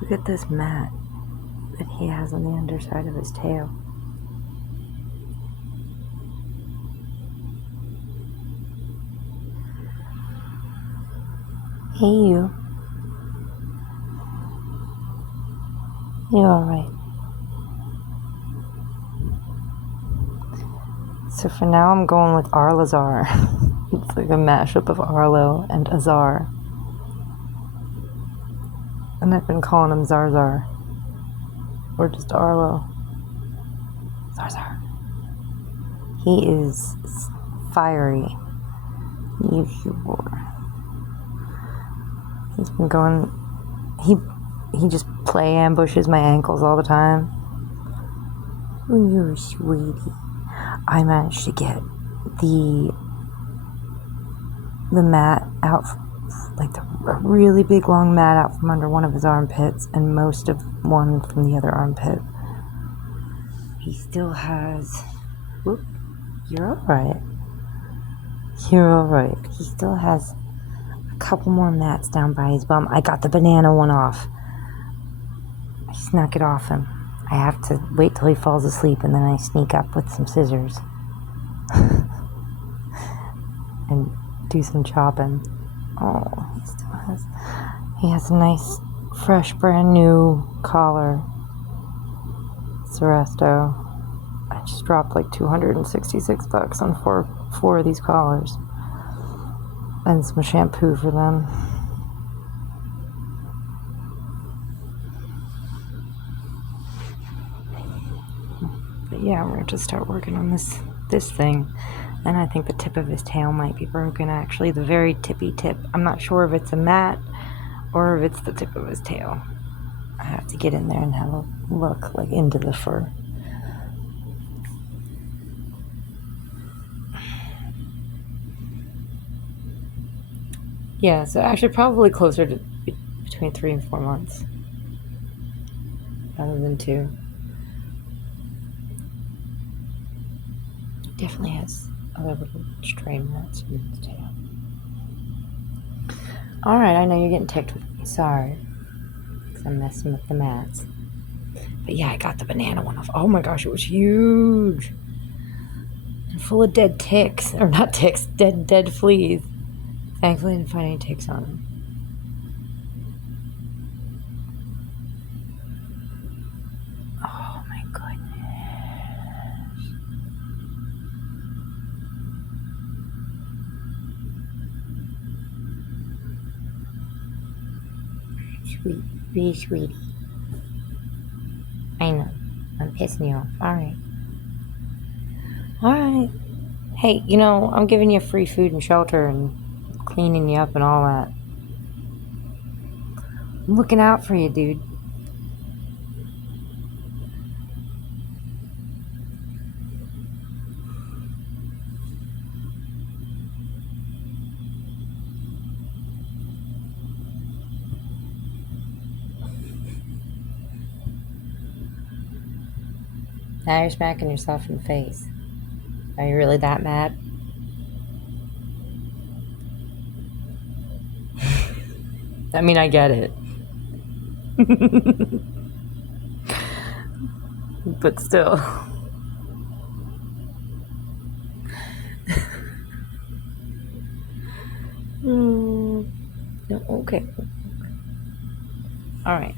Look at this mat that he has on the underside of his tail. Hey, you. You alright? So for now I'm going with Arlazar. It's like a mashup of Arlo and Azar. And I've been calling him Zarzar. Or just Arlo. Zarzar. He is fiery. You boy. He's been going... He just play ambushes my ankles all the time. Oh, you're a sweetie. I managed to get the mat out, like the really big long mat out from under one of his armpits and most of one from the other armpit. He still has... Whoop, you're alright. You're alright. He still has a couple more mats down by his bum. I got the banana one off. I snuck it off him. I have to wait till he falls asleep and then I sneak up with some scissors and do some chopping. Oh, he has a nice, fresh, brand new collar. Seresto. I just dropped like $266 on four of these collars. And some shampoo for them. But yeah, we're going to start working on this thing. And I think the tip of his tail might be broken, actually. The very tippy tip. I'm not sure if it's a mat or if it's the tip of his tail. I have to get in there and have a look, like, into the fur. Yeah, so actually probably closer to between 3 and 4 months. Rather than 2. It definitely has other little stray mats in its tail. Alright, I know you're getting ticked with me. Sorry. Because I'm messing with the mats. But yeah, I got the banana one off. Oh my gosh, it was huge. And full of dead ticks. Or not ticks, dead fleas. Thankfully I didn't find any ticks on him. Oh my goodness. Sweet, really sweetie. I know. I'm pissing you off. Alright. Alright. Hey, you know, I'm giving you free food and shelter and cleaning you up and all that. I'm looking out for you, dude. Now you're smacking yourself in the face. Are you really that mad? I mean, I get it. But still. No, okay. Alright.